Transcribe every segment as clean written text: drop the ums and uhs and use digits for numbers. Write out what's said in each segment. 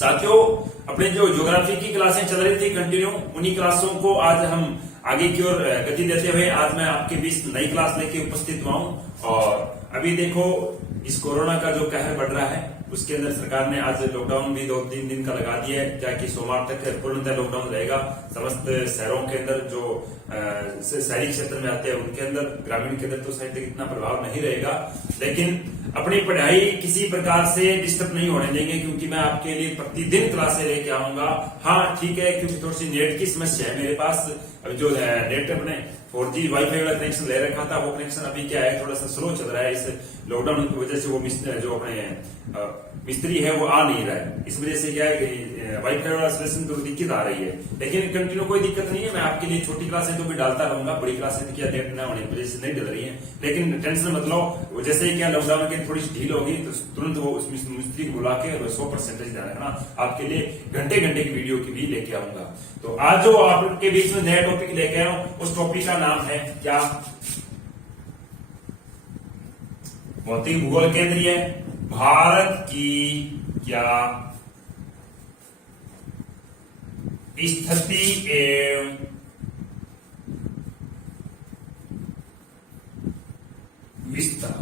साथियों, अपने जो ज्योग्राफी की क्लासें चल रही थी कंटिन्यू, उन्हीं क्लासों को आज हम आगे की ओर गति देते हुए आज मैं आपके बीच नई क्लास लेके उपस्थित हुआ हूं। और अभी देखो इस कोरोना का जो कहर बढ़ रहा है उसके अंदर सरकार ने आज लॉकडाउन भी 2-3 दिन का लगा दिया है, क्या कि सोमवार तक पूर्णतः लॉकडाउन रहेगा। समस्त शहरों के अंदर जो शहरी क्षेत्र में आते हैं उनके अंदर, ग्रामीण के अंदर तो शायद इतना प्रभाव नहीं रहेगा, लेकिन अपनी पढ़ाई किसी प्रकार से डिस्टर्ब नहीं होने देंगे, क्योंकि मैं आपके लिए प्रतिदिन क्लासें लेके आऊंगा। हाँ ठीक है, क्योंकि थोड़ी सी नेट की समस्या है मेरे पास। अभी जो नेट अपने 4G वाईफाई वाला कनेक्शन ले रखा था, वो कनेक्शन अभी क्या है थोड़ा सा स्लो चल रहा है। इस लॉकडाउन की वजह से वो जो अपने मिस्त्री है वो आ नहीं रहा है, इस वजह से क्या है वाईफाई वाला सलेक्शन तो दिक्कत आ रही है। लेकिन कंटिन्यू कोई दिक्कत नहीं है, मैं आपके लिए छोटी क्लासें तो भी डालता रहूंगा, बड़ी क्लासें क्या नेट न होने की वजह से नहीं डल रही है। लेकिन टेंशन मत लो, जैसे ही क्या लॉकडाउन की थोड़ी सी ढील होगी तो तुरंत वो उस मिस्त्री को बुला के 100% ध्यान रखना, आपके लिए घंटे घंटे की वीडियो की भी लेके आऊंगा। तो आज जो आपके बीच में नया टॉपिक लेके आया हूं, उस टॉपिक का नाम है क्या? भौतिक भूगोल केंद्रीय भारत की क्या स्थिति एवं विस्तार।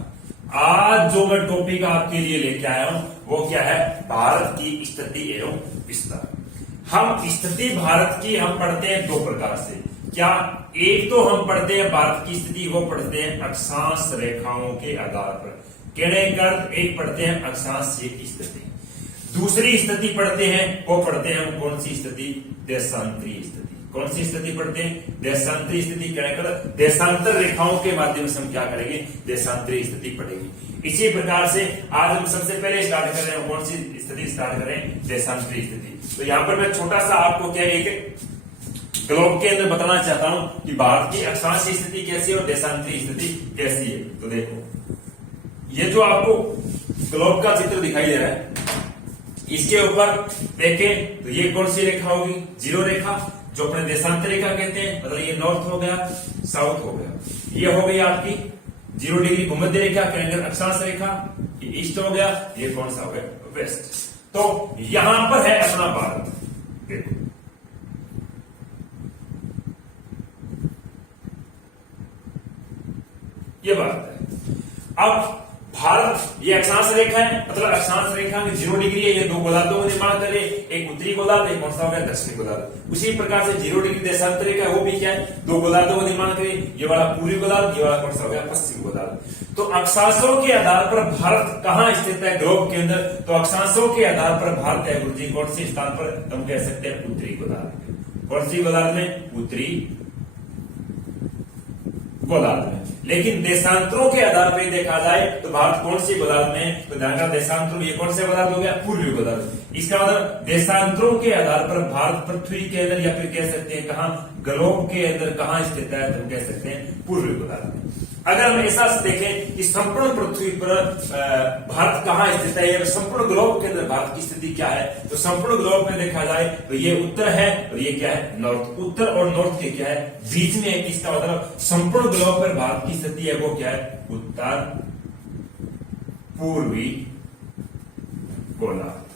आज जो मैं टॉपिक आपके लिए लेके आया हूं वो क्या है? भारत की स्थिति एवं विस्तार। हम स्थिति भारत की हम पढ़ते हैं दो प्रकार से। क्या? एक तो हम पढ़ते हैं भारत की स्थिति, वो पढ़ते हैं अक्षांश रेखाओं के आधार पर। कहने का अर्थ, एक पढ़ते हैं अक्षांशीय की स्थिति, दूसरी स्थिति पढ़ते हैं वो पढ़ते हैं हम कौन सी स्थिति? देशांतरीय स्थिति। कौन सी स्थिति पढ़ते हैं? देशांतरीय स्थिति। कहने का देशांतर रेखाओं के माध्यम से हम क्या करेंगे? देशांतरीय स्थिति पढ़ेंगे। इसी प्रकार से आज हम सबसे पहले स्टार्ट कर रहे हैं, कौन सी स्थिति स्टार्ट करें? देशांतरीय स्थिति। तो यहाँ पर मैं छोटा सा आपको क्या एक ग्लोब के अंदर बताना चाहता हूं कि भारत की अक्षांशीय स्थिति कैसी है और देशांतरीय स्थिति कैसी है। तो देखो, ये जो आपको ग्लोब का चित्र दिखाई दे रहा है, इसके ऊपर देखें तो ये कौन सी रेखा होगी? जीरो रेखा, जो अपने देशांतर रेखा कहते हैं। मतलब ये नॉर्थ हो गया, साउथ हो गया, ये हो गई आपकी 0 डिग्री भूमध्य रेखा, कहते अक्षांश रेखा। ये ईस्ट हो गया, ये कौन सा हो गया? वेस्ट। तो यहां पर है अपना भारत। देखो ये बात है। अब भारत ये अक्षांश रेखा है, मतलब अक्षांश रेखा में 0 डिग्री है, ये दो गोलार्धों का निर्माण करे, एक उत्तरी गोलार्ध, एक कौन सा हो गया? दक्षिणी गोलार्ध। उसी प्रकार से 0 डिग्री देशांतर रेखा है, वो भी क्या है? दो गोलार्धों का निर्माण करे, ये वाला पूर्वी गोलार्ध, ये वाला कौन सा हो गया? पश्चिमी गोलार्ध। तो अक्षांशों के आधार पर भारत कहां स्थित है ग्लोब के अंदर? तो अक्षांशों के आधार पर भारत है गुरुजी कौन से स्थान पर? हम कह सकते हैं उत्तरी गोलार्ध। कौन सी गोलार्ध में? उत्तरी गोलार्ध में। लेकिन देशांतरों के आधार पर देखा जाए तो भारत कौन सी गोलार्ध में? तो ध्यान का देशांतर, ये कौन सा गोलार्ध हो गया? पूर्वी गोलार्ध। इसका मतलब देशांतरों के आधार पर भारत पृथ्वी के अंदर, या फिर कह सकते हैं कहां? ग्लोब के अंदर कहां स्थित है? तो हम कह सकते हैं पूर्वी गोलार्ध में। अगर हम ऐसा देखें कि संपूर्ण पृथ्वी पर भारत कहां स्थित है, या संपूर्ण ग्लोब के अंदर भारत की स्थिति क्या है, तो संपूर्ण ग्लोब में देखा जाए तो ये उत्तर है और ये क्या है? नॉर्थ। उत्तर और नॉर्थ के क्या है? बीच में है। इसका मतलब संपूर्ण ग्लोब पर भारत की स्थिति है वो क्या है? उत्तर पूर्वी गोलार्ध।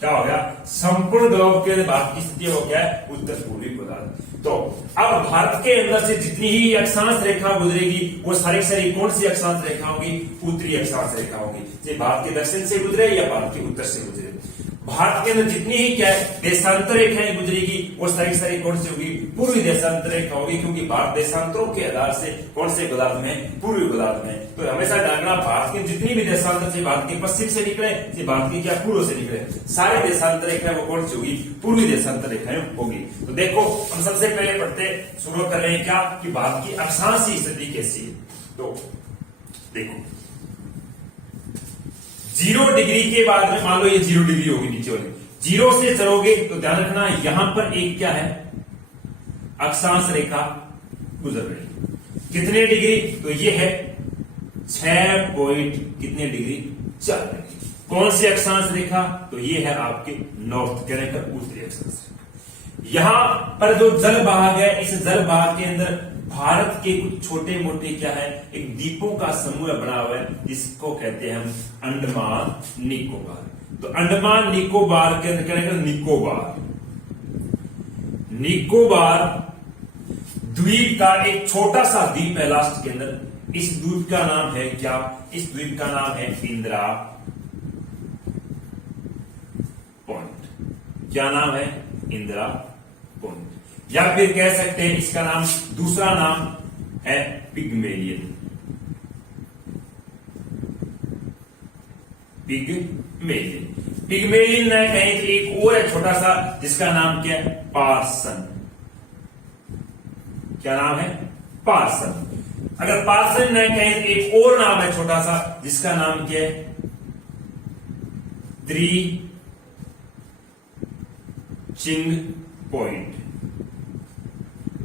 क्या हो गया? संपूर्ण ग्लोब के भारत की स्थिति है वो क्या है? उत्तर पूर्वी गोलार्ध। तो अब भारत के अंदर से जितनी ही अक्षांश रेखा गुजरेगी वो सारी सारी कौन सी अक्षांश रेखा होगी? उत्तरी अक्षांश रेखा होगी। चाहे भारत के दक्षिण से गुजरे या भारत के उत्तर से गुजरे, भारत के अंदर जितनी ही क्या है देशांतर रेखाएं गुजरेगी वो सारी सारी कौन सी होगी? पूर्वी देशांतर रेखा होगी, क्योंकि भारत देशांतरों के आधार से कौन से गोलार्ध में? पूर्वी गोलार्ध में। तो हमेशा जानना, भारत के जितनी भी देशांतर से भारत के पश्चिम से निकले, से भारत की क्या पूर्व से निकले, सारे देशांतर रेखाएं वो कौन सी होगी? पूर्वी देशांतर रेखाएं होगी। तो देखो, हम सबसे पहले पढ़ते शुरू कर रहे हैं क्या कि भारत की अक्षांशीय स्थिति कैसी है। तो देखो, 0 डिग्री के बाद में मान लो ये 0 डिग्री होगी नीचे वाली, 0 से चलोगे तो ध्यान रखना यहां पर एक क्या है? अक्षांश रेखा गुजर रही। कितने डिग्री? तो ये है 6 पॉइंट कितने डिग्री? 4 डिग्री। कौन सी अक्षांश रेखा? तो ये है आपके नॉर्थ, कहने का उत्तरी अक्षांश रेखा। यहां पर जो जल भाग है, इस जल भाग के अंदर भारत के कुछ छोटे मोटे क्या है, एक द्वीपों का समूह बना हुआ है जिसको कहते हैं हम अंडमान निकोबार। तो अंडमान निकोबार के अंदर क्या है, निकोबार द्वीप का एक छोटा सा द्वीप है लास्ट के अंदर। इस द्वीप का नाम है क्या, इस द्वीप का नाम है इंदिरा पॉइंट। क्या नाम है, इंदिरा पॉइंट। या फिर कह सकते हैं इसका नाम, दूसरा नाम है पिग्मेलियन। पिग्मेलियन न कहें कि एक और है छोटा सा जिसका नाम क्या है, पार्सन। क्या नाम है, पार्सन। अगर पार्सन न कहें तो एक और नाम है छोटा सा जिसका नाम क्या है, त्रिचिंग पॉइंट।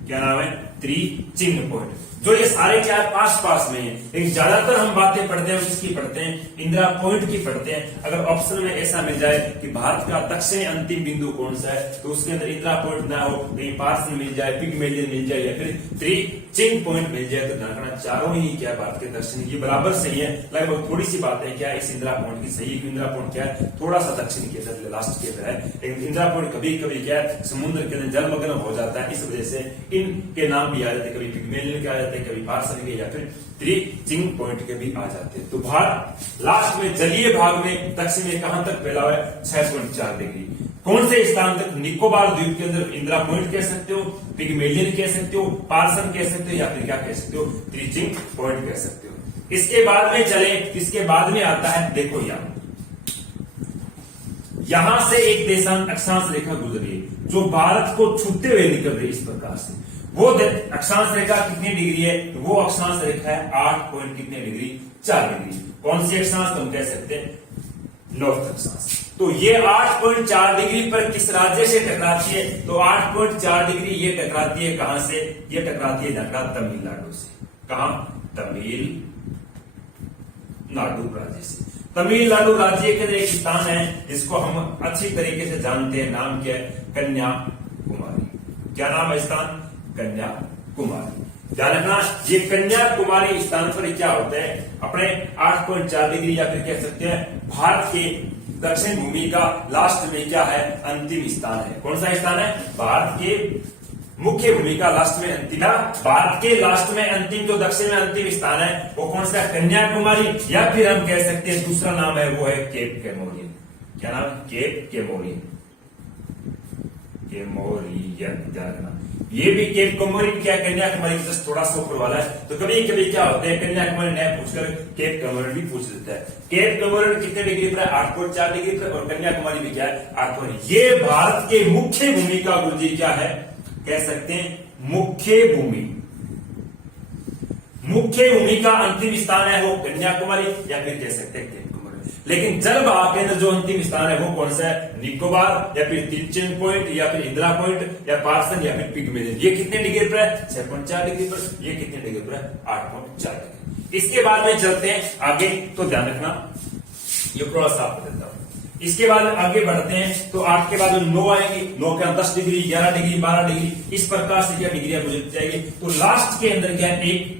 क्या नाम है, त्रिचिंग पॉइंट। जो ये सारे क्या है, पास पास में है, लेकिन ज्यादातर हम बातें पढ़ते हैं किसकी पढ़ते हैं, इंदिरा पॉइंट की पढ़ते हैं। अगर ऑप्शन में ऐसा मिल जाए कि भारत का दक्षिण अंतिम बिंदु कौन सा है, तो उसके अंदर इंदिरा पॉइंट ना हो, कहीं पार्सन मिल जाए, पिग्मेलियन मिल जाए, या फिर त्रिचिंग पॉइंट मिल जाए, तो ध्यान रखना चारों ही क्या भारत के दक्षिण, ये बराबर सही है। लगभग थोड़ी सी बात है क्या इस इंदिरा पॉइंट की सही है, इंदिरा पॉइंट क्या है, थोड़ा सा दक्षिण की तरफ, लास्ट की तरफ है। लेकिन इंदिरा पॉइंट कभी कभी क्या है, समुद्र के अंदर जलमग्न हो जाता है, इस वजह से इनके नाम भी आ जाते हैं, कभी पिग्मेलियन के आ जाते हैं, कभी पार्सन के, या फिर त्रिचिंग पॉइंट के भी आ जाते हैं। तो भारत लास्ट में जलीय भाग में दक्षिण में कहां तक फैला हुआ है, 6.4 डिग्री। कौन से स्थान तक, निकोबार द्वीप के अंदर इंदिरा पॉइंट कह सकते हो, पिग्मेलियन कह सकते हो, पार्सन कह सकते हो, या फिर क्या कह सकते हो, त्रिचिंग पॉइंट कह सकते हो। इसके बाद में चले, इसके बाद में आता है, देखो यहां से एक देशांत अक्षांश रेखा गुजर रही है जो भारत को छूते हुए निकल रही है इस प्रकार से। वो अक्षांश रेखा कितनी डिग्री है, तो वो अक्षांश रेखा है 8 पॉइंट कितने डिग्री, 4 डिग्री। कौन सी अक्षांश, तो हम कह सकते हैं नॉर्थ अक्षांश। तो ये 8.4 डिग्री पर किस राज्य से टकराती है, तो 8.4 डिग्री ये टकराती है कहां से, ये टकराती है तमिलनाडु से। कहां, तमिलनाडु राज्य से। तमिलनाडु राज्य के अंदर एक स्थान है जिसको हम अच्छी तरीके से जानते हैं, नाम क्या है, कन्याकुमारी। क्या नाम है स्थान, कन्याकुमारी। ध्यान रखना, ये कन्याकुमारी स्थान पर क्या होता है, अपने 8.4 डिग्री, या फिर कह सकते हैं भारत के दक्षिण भूमि का लास्ट में क्या है, अंतिम स्थान है। कौन सा स्थान है, भारत के मुख्य भूमि का लास्ट में अंतिम, भारत के लास्ट में अंतिम, जो दक्षिण में अंतिम स्थान है वो कौन सा, कन्याकुमारी, या फिर हम कह सकते हैं दूसरा नाम है वो है केप कैमोरियन। क्या नाम, केप कैमोरियन। ध्यान रखना, ये भी केप कैमोरियन क्या, कन्याकुमारी जस्ट थोड़ा सा ऊपर वाला है। तो कभी कभी क्या होता है, कन्याकुमारी न पूछकर केप कैमोरियन भी पूछ देता है। केप कैमोरियन कितने डिग्री पर है, 8.4 डिग्री पर, और कन्याकुमारी भी क्या है, 8 पॉइंट। ये भारत के मुख्य भूमि का गुरुजी क्या है, कह सकते हैं मुख्य भूमि। मुख्य भूमि का अंतिम स्थान है वो कन्याकुमारी, या फिर कह सकते हैं कन्याकुमारी। लेकिन जल भाग के अंदर जो अंतिम स्थान है वो कौन सा है, निकोबार, या फिर त्रिचिंग पॉइंट, या फिर इंदिरा पॉइंट, या पार्सन, या फिर पिग्मेलियन। ये कितने डिग्री पर है, 6.4 डिग्री पर। ये कितने डिग्री पर है, 8.4 डिग्री। इसके बाद में चलते हैं आगे, तो ध्यान रखना, ये थोड़ा सा आपको देता हूं। इसके बाद आगे बढ़ते हैं, तो 8 के बाद 9 आएंगे, 9 के 10 डिग्री, 11 डिग्री, 12 डिग्री, इस प्रकार से क्या डिग्रियां गुजरती जाएगी। तो लास्ट के अंदर क्या एक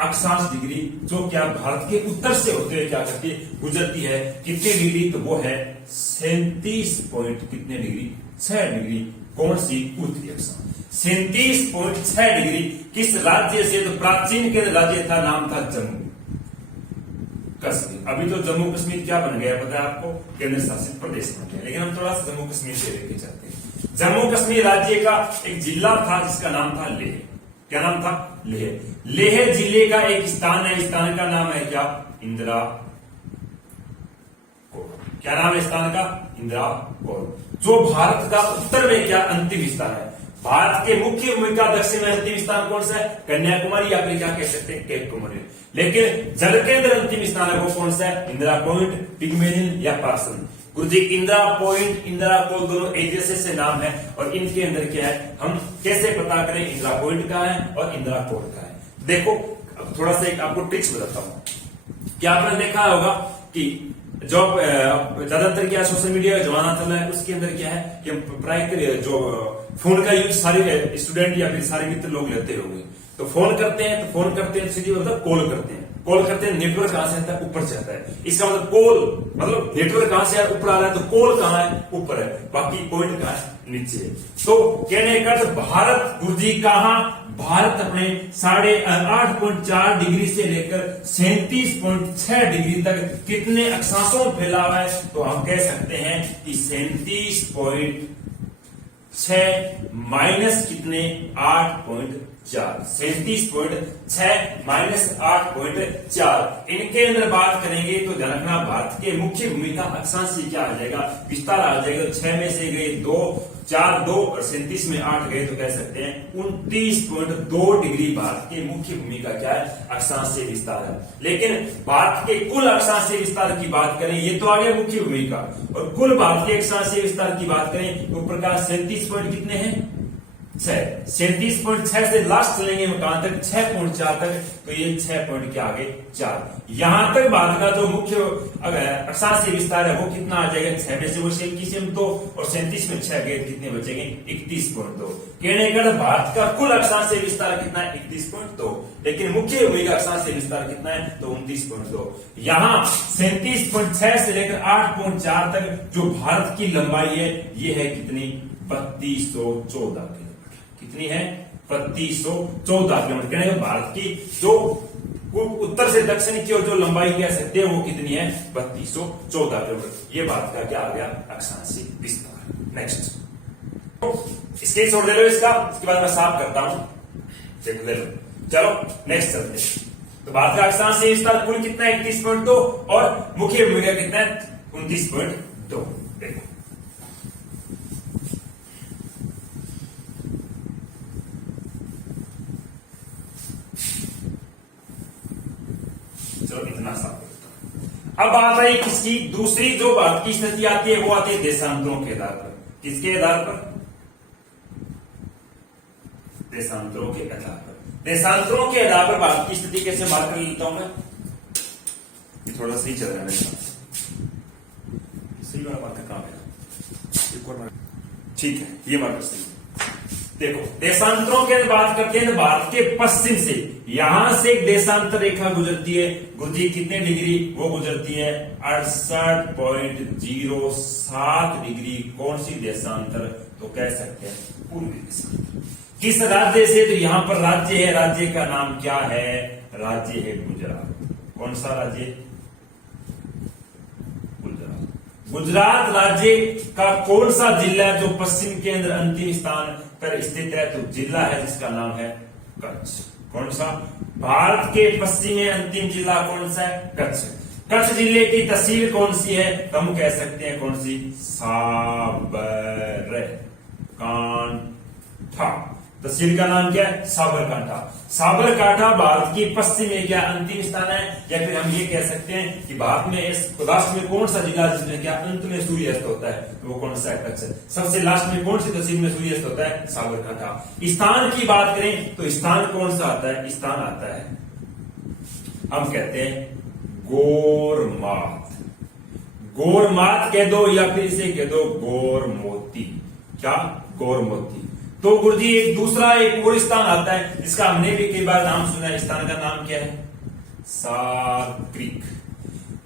अक्षांश डिग्री जो क्या भारत के उत्तर से होते हुए क्या करती है, गुजरती है। कितने डिग्री, तो वो है 37 पॉइंट कितने डिग्री, 6 डिग्री। कौन सी, उत्तरी अक्षांश। 37.6 डिग्री किस राज्य से, तो प्राचीन के राज्य था, नाम था जम्मू कश्मीर। अभी तो जम्मू कश्मीर क्या बन गया पता है आपको, केंद्र शासित प्रदेश बन गया। लेकिन हम थोड़ा सा जम्मू कश्मीर से लेके चलते हैं। जम्मू कश्मीर राज्य का एक जिला था जिसका नाम था लेह। क्या नाम था, लेह। लेह जिले का एक स्थान है, स्थान का नाम है क्या, इंदिरा कोट। क्या नाम है स्थान का, इंदिरा कोट, जो भारत का उत्तर में क्या अंतिम स्थान है। भारत के मुख्य भूमि का दक्षिण में अंतिम स्थान कौन सा है, कन्याकुमारी, या फिर क्या कह सकते हैं, केप कैमोरियन। लेकिन जल के अंदर अंतिम स्थान है वो कौन सा है, इंदिरा पॉइंट, पिग्मेलियन, या पार्सन। गुरुजी इंदिरा पॉइंट, इंदिरा कोट दोनों एक जैसे से नाम है, और इनके अंदर क्या है, हम कैसे पता करें इंदिरा पॉइंट का है और इंदिरा कोट का है। देखो थोड़ा सा एक आपको ट्रिक्स बताता हूं। क्या आपने देखा होगा कि जो ज्यादातर क्या सोशल मीडिया का जमाना चल रहा है, उसके अंदर क्या है कि प्राय जो फोन का यूज सारे स्टूडेंट या फिर सारे मित्र लोग लेते होंगे। तो फोन करते हैं सीधी मतलब कॉल करते हैं। कॉल करते हैं, नेटवर्क कहां से आता है? ऊपर से आता है। इसका मतलब कॉल मतलब नेटवर्क कहां से ऊपर आ रहा है, तो कॉल कहां है? ऊपर है, बाकी पॉइंट कहां है? नीचे है। तो कहने का भारत गुरुजी कहां? भारत अपने 8.4 डिग्री से लेकर 37.6 डिग्री तक कितने अक्षांशों में फैला हुआ है? तो हम कह सकते हैं कि 37.6 माइनस कितने? 8.4। 37.6 माइनस 8.4 इनके अंदर बात करेंगे तो ध्यान रखना भारत के मुख्य भूमिका अक्षांश क्या आ जाएगा? विस्तार आ जाएगा। 6 में से गए 2, 4 2 और 37 में 8 गए तो कह सकते हैं 29.2 डिग्री भारत के मुख्य भूमिका क्या है? अक्षांश से विस्तार है। लेकिन भारत के कुल अक्षांश से विस्तार की बात करें, ये तो आ गया मुख्य भूमिका, और कुल भारत के अक्षांश से विस्तार की बात करें तो प्रकाश 37 पॉइंट कितने हैं? 37.6 से लास्ट चलेंगे कहां तक? 6.4 तक। तो ये 6 पॉइंट के आगे 4। यहां तक भारत का जो मुख्य अक्षांश से विस्तार है वो कितना आ जाएगा? 6 में से वो 37 में 2 और 37 में 6 गए, कितने बचेंगे? 31.2। कहने का भारत का कुल अक्षांश से विस्तार कितना है? 31.2। लेकिन मुख्य भूमिका अक्षांश से विस्तार कितना है? तो 29.2। यहां 37.6 से लेकर 8.4 तक जो भारत की लंबाई है ये है कितनी? 3214 किलोमीटर। कितनी है? 3214 किलोमीटर। कहने का भारत की जो उत्तर से दक्षिण की ओर जो लंबाई कह सकते हैं वो कितनी है? 3214 किलोमीटर। ये भारत का क्या आ गया? अक्षांशीय विस्तार। नेक्स्ट स्केच छोड़ दे लो इसका, इसके बाद मैं साफ करता हूं, चेक ले लो। चलो नेक्स्ट चलते हैं। तो भारत का अक्षांशीय विस्तार कुल कितना है? 31.2 और मुख्य भूमिका कितना है? 29.2। देखो इतना साफ। अब बात आई किसकी? दूसरी जो भारत की स्थिति आती है वो आती है देशांतरों के आधार पर। किसके आधार पर? देशांतरों के आधार पर। देशांतरों के आधार पर भारत की स्थिति कैसे बात कर लेता हूं मैं? ये थोड़ा सही चल रहा है मेरे साथ, सही बात का काम है। ठीक है, ये बात सही है। देखो देशांतरों की बात करते हैं तो भारत के पश्चिम से यहां से एक देशांतर रेखा गुजरती है। गुरुजी कितने डिग्री? वो गुजरती है 68.07 डिग्री। कौन सी देशांतर? तो कह सकते हैं पूर्वी देशांतर। किस राज्य से? तो यहां पर राज्य है, राज्य का नाम क्या है? राज्य है गुजरात। कौन सा राज्य? गुजरात राज्य का कौन सा जिला जो पश्चिम के अंदर अंतिम स्थान पर स्थित है? तो जिला है जिसका नाम है कच्छ। कौन सा? भारत के पश्चिम में अंतिम जिला कौन सा है? कच्छ। कच्छ जिले की तहसील कौन सी है? तो हम कह सकते हैं कौन सी? साबरकांठा। तहसील का नाम क्या है? साबरकांठा। साबरकांठा भारत की पश्चिम में क्या अंतिम स्थान है? या फिर हम ये कह सकते हैं कि भारत में इस राष्ट्र में कौन सा जिला जिसमें क्या अंत में सूर्यास्त होता है? तो वो कौन सा है? कच्छ। सबसे लास्ट में कौन सी तहसील में सूर्यास्त होता है? साबरकांठा। स्थान की बात करें तो स्थान कौन सा आता है? स्थान आता है हम कहते हैं गोरमात। गोरमात कह दो या फिर इसे कह दो गोरमोती। क्या? गोरमोती। तो गुरुजी एक दूसरा एक और स्थान आता है जिसका हमने भी कई बार नाम सुना है। स्थान का नाम क्या है? सारक्रिक।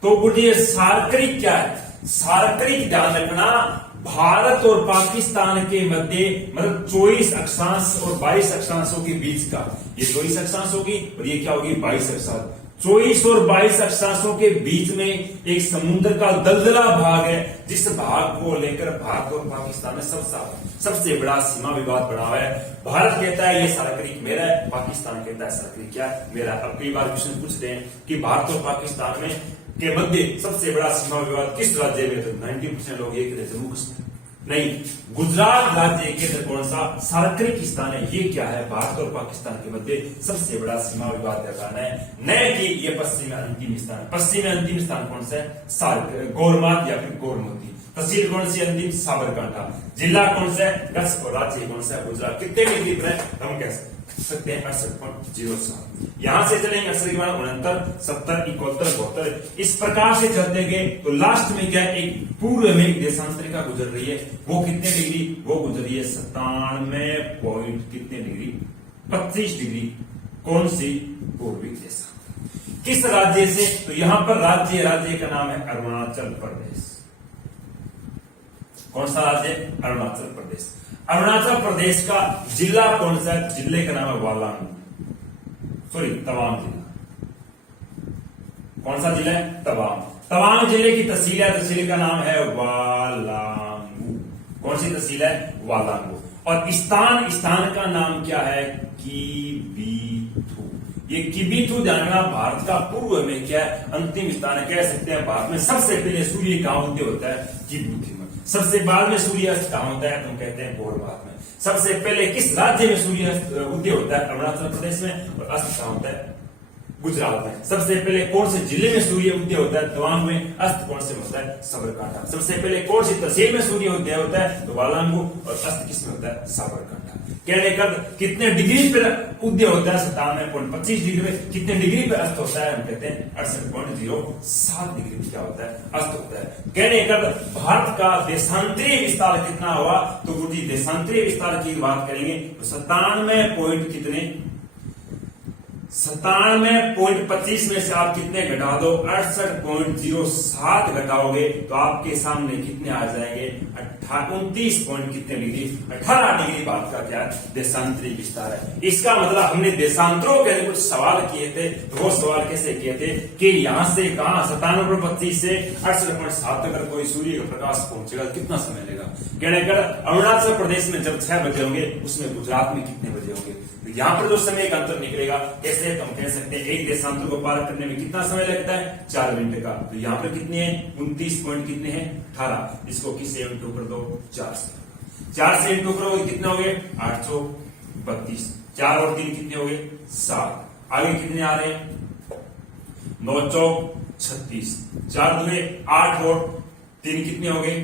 तो गुरुजी सारक्रिक क्या है? सारक्रिक ध्यान रखना भारत और पाकिस्तान के मध्य मतलब 24 अक्षांश और 22 अक्षांशों के बीच का, ये 24 अक्षांश होगी और ये क्या होगी? 22 अक्षांश। 24 और 22 अक्षांशों के बीच में एक समुद्र का दलदला भाग है जिस भाग को लेकर भारत और पाकिस्तान में सबसे बड़ा सीमा विवाद बना हुआ है। भारत कहता है ये सारक्रिक मेरा है, पाकिस्तान कहता है सारक्रिक क्या मेरा। अब कई बार क्वेश्चन पूछते हैं कि भारत और पाकिस्तान में के मध्य सबसे बड़ा सीमा विवाद किस राज्य में? तो 90% लोग ये कहते हैं जम्मू कश्मीर। नहीं, गुजरात राज्य के अंदर कौन सा सारक्रिक स्थान है? ये क्या है? भारत और पाकिस्तान के मध्य सबसे बड़ा सीमा विवाद का कारण है, न कि ये पश्चिम में अंतिम स्थान। पश्चिम में अंतिम स्थान कौन सा है? गोरमात या फिर गोरमोती। तहसील कौन सी अंतिम? साबरकांठा। जिला कौन सा है? कच्छ। और राज्य कौन सा है? गुजरात। कितने डिग्री पर है? हम कह सकते हैं 68.07। यहां से चलेंगे 69, 70, 71, 72 इस प्रकार से चलते गए तो लास्ट में क्या एक पूर्व में एक देशांतरिका गुजर रही है। वो कितने डिग्री? वो गुजर रही है 97 पॉइंट कितने डिग्री? 25 डिग्री कौन सी? पूर्वी देशांतर। किस राज्य से? तो यहां पर राज्य का नाम है अरुणाचल प्रदेश। कौन सा राज्य? अरुणाचल प्रदेश। अरुणाचल प्रदेश का जिला कौन सा है? जिले का नाम है तवांग जिला। कौन सा जिला है? तवांग। तवांग जिले की तहसील है, तहसील का नाम है वालांगू। कौन सी तहसील है? वालांगू। और स्थान का नाम क्या है? किबीथू। ये किबीथू जानना भारत का पूर्व में क्या है? अंतिम स्थान है। कह सकते हैं भारत में सबसे पहले सूर्य कहां उदय होता है? किबीथू में। सबसे बाद में सूर्यास्त कहां होता है? तुम कहते हैं पूर्वार्ध में। सबसे पहले किस राज्य में सूर्यास्त उदय होता है? अरुणाचल प्रदेश में। और अस्त कहां होता है? गुजरात में। सबसे पहले कौन से जिले में सूर्य उदय होता है? तवांग में। अस्त कौन से होता है? साबरकांठा। सबसे पहले कौन सी तहसील में सूर्य उदय होता है? तो वालांगू। और अस्त किसमें होता है? साबरकांठा। कहने का कितने डिग्री पर उदय होता है? 97.25 डिग्री। कितने डिग्री पर अस्त होता है? हम कहते हैं 68.07 डिग्री क्या होता है? अस्त होता है। कहने का भारत का देशांतरीय विस्तार कितना हुआ? तो गुरुजी देशांतरीय विस्तार की बात करेंगे तो 97 पॉइंट कितने? 97.25 में से आप कितने घटा दो? 68.07 घटाओगे तो आपके सामने कितने आ जाएंगे? 29 पॉइंट कितने डिग्री? 18 डिग्री भारत का क्या देशांतरीय विस्तार है। इसका मतलब हमने देशांतरों के कुछ सवाल किए थे। तो वो सवाल कैसे किए थे कि यहां से कहां 97.25 से 68.7 तक अगर कोई सूर्य का प्रकाश पहुंचेगा कितना समय लेगा? कहने का अरुणाचल प्रदेश में जब 6 बजे होंगे, उसमें गुजरात में कितने बजे होंगे? तो यहां पर जो समय का अंतर निकलेगा कैसे? तो हम कह सकते हैं एक देशांतर को पार करने में कितना समय लगता है? 4 मिनट का। तो यहां पर कितने हैं? 29 पॉइंट कितने हैं? 18। इसको किससे इंटू कर दो? 4 से। 4 से इंटू करोगे कितने हो गए? 832। 4 और 3 कितने हो गए? 7। आगे कितने आ रहे हैं? 9 चौक 36। 4 दुए 8 और 3 कितने हो गए?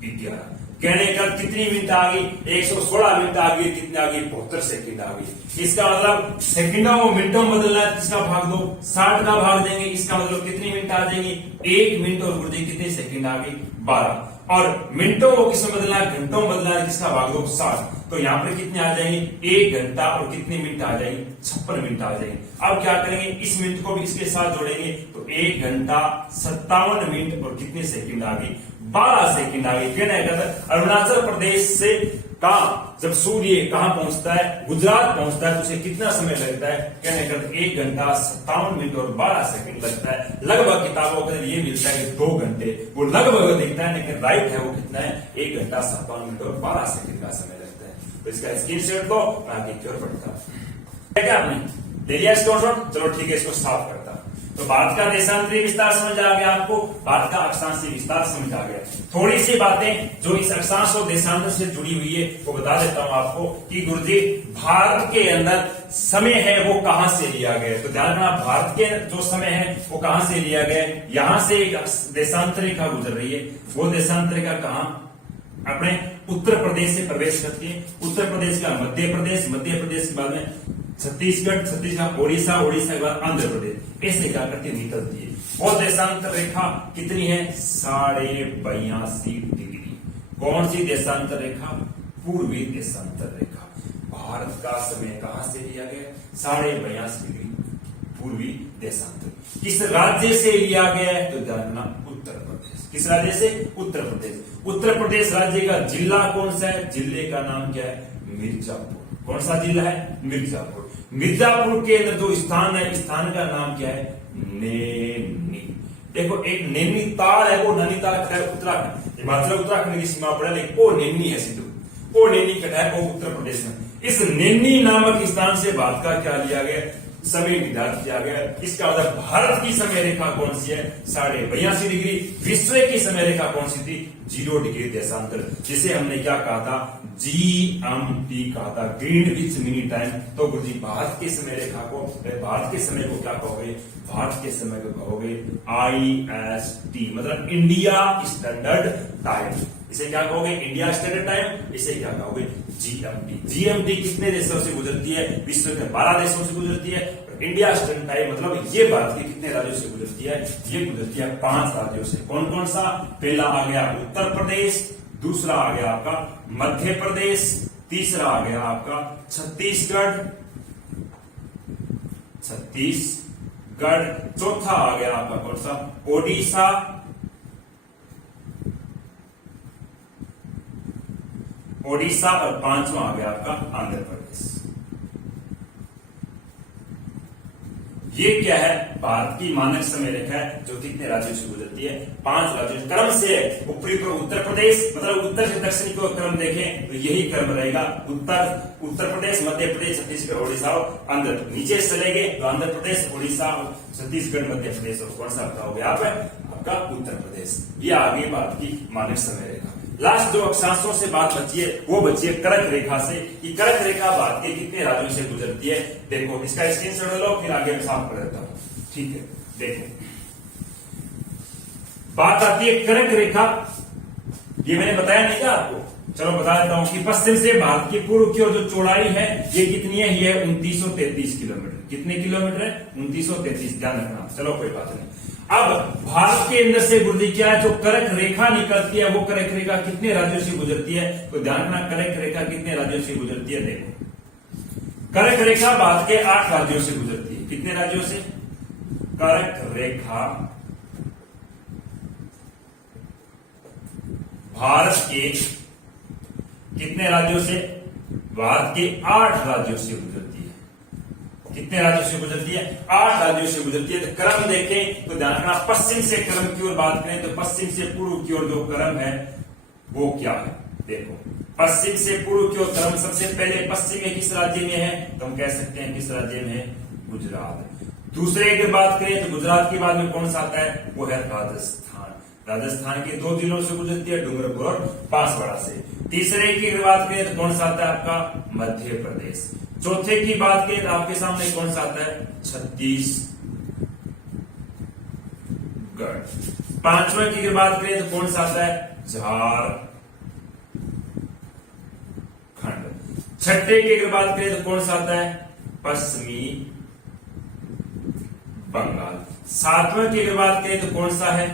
11। कहने का कितनी मिनट आ गई? 116 मिनट आ गई। कितने आ गई? 72 सेकंड आ गई। इसका मतलब सेकंडों को मिनटों में बदलना है। किसका भाग दो? 60 का भाग देंगे। इसका मतलब कितनी मिनट आ जाएंगी? 1 मिनट और गुरुजी कितने सेकंड आ गई? 12। और मिनटों को किसमें बदलना है? घंटों में बदलना है। किसका भाग दो? 60। तो यहाँ पर कितने आ जाएंगे? 1 घंटा और कितने मिनट आ जाएंगे? 56 मिनट आ जाएंगे। अब क्या करेंगे? इस मिनट को भी इसके साथ जोड़ेंगे तो 1 घंटा 57 मिनट और कितने सेकंड आ गई? 12 सेकंड आ गई। कहना है अरुणाचल प्रदेश से कहा जब सूर्य कहां पहुंचता है? गुजरात पहुंचता है तो उसे कितना समय लगता है? कहने का 1 घंटा 57 मिनट और 12 सेकंड लगता है। लगभग किताबों का ये मिलता है कि 2 घंटे। वो लगभग दिखता है लेकिन राइट है वो कितना है? 1 घंटा 57 मिनट और 12 सेकंड का समय लगता है। तो इसका स्क्रीनशॉट लो, मैं आगे की ओर बढ़ता हूं। क्या आपने ले लिया स्क्रीनशॉट? चलो ठीक है, इसको साफ करता हूं। तो भारत का देशांतरीय विस्तार समझ आ गया आपको, भारत का अक्षांशीय विस्तार समझ आ गया। थोड़ी सी बातें जो इस अक्षांश और देशांतर से जुड़ी हुई है वो बता देता हूं आपको कि गुरुजी भारत के अंदर समय है वो कहां से लिया गया? तो ध्यान रखना, भारत के जो समय है वो कहां से लिया गया? यहां से एक देशांतर रेखा गुजर रही है। वो देशांतर रेखा कहां? अपने उत्तर प्रदेश से प्रवेश करती है। उत्तर प्रदेश का मध्य प्रदेश, मध्य प्रदेश के बाद में छत्तीसगढ़, छत्तीसगढ़ ओडिशा, ओडिशा के बाद आंध्र प्रदेश, ऐसे क्या करती निकलती है। और देशांतर रेखा कितनी है? 82.5 डिग्री। कौन सी देशांतर रेखा? पूर्वी देशांतर रेखा। भारत का समय कहां से लिया गया? 82.5 डिग्री पूर्वी देशांतर। किस राज्य से लिया गया है? तो जानना उत्तर प्रदेश। किस राज्य से? उत्तर प्रदेश। उत्तर प्रदेश राज्य का जिला कौन सा है? जिले का नाम क्या है? मिर्जापुर। कौन सा जिला है? मिर्जापुर। मिर्जापुर के अंदर जो स्थान है, स्थान का नाम क्या है? नैनी। देखो एक नैनीताल है, वो नैनीताल उत्तराखंड, हिमाचल उत्तराखंड की सीमा पर है, लेकिन वो नैनी है सिद्धू, वो नैनी कटा है वो उत्तर प्रदेश में। इस नैनी नामक स्थान से भारत का क्या लिया गया? समय निर्धारित किया गया। इसका मतलब भारत की समय रेखा कौन सी है? 82.5 डिग्री। विश्व की समय रेखा कौन सी थी? 0 डिग्री देशांतर, जिसे हमने क्या कहा था? GMT कहा था, ग्रीनविच मीन टाइम। तो गुरुजी भारत के समय रेखा को, भारत के समय को क्या कहोगे? भारत के समय को कहोगे IST, मतलब इंडिया स्टैंडर्ड टाइम। इसे क्या कहोगे? India standard time. इसे क्या कहोगे? GMT। GMT कितने देशों से गुजरती है? विश्व के 12 देशों से गुजरती है। इंडिया स्टैंडर्ड टाइम मतलब ये भारत के कितने राज्यों से गुजरती है? ये गुजरती है 5 राज्यों से। कौन कौन सा? पहला आ गया उत्तर प्रदेश, दूसरा आ गया आपका मध्य प्रदेश, तीसरा आ गया आपका छत्तीसगढ़, छत्तीसगढ़। चौथा आ गया आपका कौन सा, ओडिशा। ओडिशा और पांचवा आ गया आपका आंध्र प्रदेश। ये क्या है, भारत की मानक समय रेखा है जो कितने राज्यों से गुजरती है, 5 राज्यों से। क्रम से ऊपरी पर उत्तर प्रदेश, मतलब उत्तर से दक्षिण को क्रम देखें तो यही क्रम रहेगा, उत्तर प्रदेश, मध्य प्रदेश, छत्तीसगढ़, ओडिशा और आंध्र। नीचे से चले गए तो आंध्र प्रदेश, ओडिशा, छत्तीसगढ़, मध्य प्रदेश और कौन सा आपका हो गया आपका उत्तर प्रदेश। ये आ गई भारत की मानक समय रेखा। लास्ट जो अक्षांशों से बात बची है वो बची है कर्क रेखा से, कि कर्क रेखा भारत के कितने राज्यों से गुजरती है। देखो इसका स्क्रीनशॉट ले लो, फिर आगे मैं साफ कर देता हूं। ठीक है, देखो बात आती है कर्क रेखा। ये मैंने बताया नहीं था आपको, चलो बता देता हूं कि पश्चिम से भारत की पूर्व की ओर जो चौड़ाई है ये कितनी है, ये 2933 किलोमीटर। कितने किलोमीटर है, 2933, ध्यान रखना। चलो कोई बात नहीं। अब भारत के अंदर से गुजरती क्या है, जो कर्क रेखा निकलती है वो कर्क रेखा कितने राज्यों से गुजरती है, तो ध्यान रखना कर्क रेखा कितने राज्यों से गुजरती है। देखो कर्क रेखा भारत के 8 राज्यों से गुजरती है। कितने राज्यों से, कर्क रेखा भारत के कितने राज्यों से, भारत के 8 राज्यों से गुजरती है। कितने राज्यों से गुजरती है, 8 राज्यों से गुजरती है। तो क्रम देखें तो ध्यान रखना, पश्चिम से क्रम की ओर बात करें तो पश्चिम से पूर्व की ओर जो क्रम है वो क्या है। देखो पश्चिम से पूर्व की ओर क्रम, सबसे पहले पश्चिम में किस राज्य में है, तो हम कह सकते हैं किस राज्य में है, गुजरात। दूसरे की बात करें तो गुजरात के बाद में कौन सा आता है, वो है राजस्थान। राजस्थान के 2 जिलों से गुजरती है, डूंगरपुर और बांसवाड़ा से। तीसरे की बात करें तो कौन सा आता है आपका, मध्य प्रदेश। चौथे की बात करें तो आपके सामने कौन सा आता है, छत्तीसगढ़। पांचवें की बात करें तो कौन सा आता है, झारखंड। छठे की बात करें तो कौन सा आता है, पश्चिमी बंगाल। सातवें की बात करें तो कौन सा है,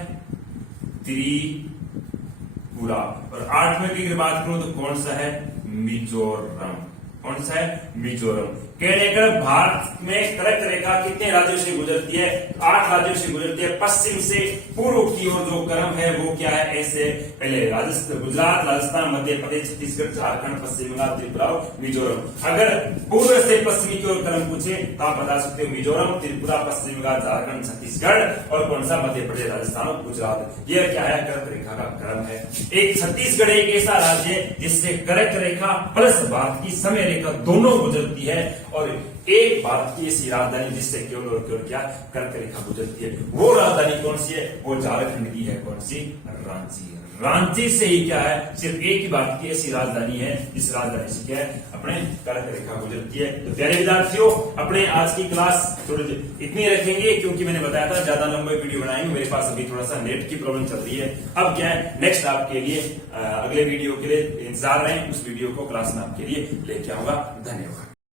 त्रिपुरा। और 8वें की बात करूं तो कौन सा है, मिजोरम। कौन सा है, मिजोरम। कहने भारत में कर्क रेखा कितने राज्यों से गुजरती है, 8 राज्यों से गुजरती है। पश्चिम से पूर्व की ओर जो क्रम है वो क्या है, ऐसे पहले राजस्थान, गुजरात, राजस्थान, मध्य प्रदेश, छत्तीसगढ़, झारखंड, पश्चिम बंगाल, त्रिपुरा और मिजोरम। अगर पूर्व से पश्चिमी की ओर क्रम पूछे तो आप बता सकते हो मिजोरम, त्रिपुरा, पश्चिम बंगाल, झारखंड, छत्तीसगढ़ और कौन सा, मध्य प्रदेश, राजस्थान और गुजरात। ये क्या है, कर्क रेखा का क्रम है। एक छत्तीसगढ़ एक ऐसा राज्य है जिससे कर्क रेखा प्लस भारत की समय रेखा दोनों गुजरती है, और एक भारत की ऐसी राजधानी जिससे केवल और केवल क्या, कर्क रेखा गुजरती है। वो राजधानी कौन सी है, वो झारखंड की है। कौन सी, रांची। रांची से ही क्या है, सिर्फ एक ही भारत की ऐसी राजधानी है जिस राजधानी से क्या है, अपने कर्क रेखा गुजरती है। तो प्यारे विद्यार्थियों, अपने आज की क्लास थोड़ी इतनी रखेंगे क्योंकि मैंने बताया था ज्यादा लंबे वीडियो बनाएंगे, मेरे पास अभी थोड़ा सा नेट की प्रॉब्लम चल रही है। अब क्या है, नेक्स्ट आपके लिए अगले वीडियो के लिए इंतजार रहें, उस वीडियो को क्लास में आपके लिए लेके आऊंगा। धन्यवाद।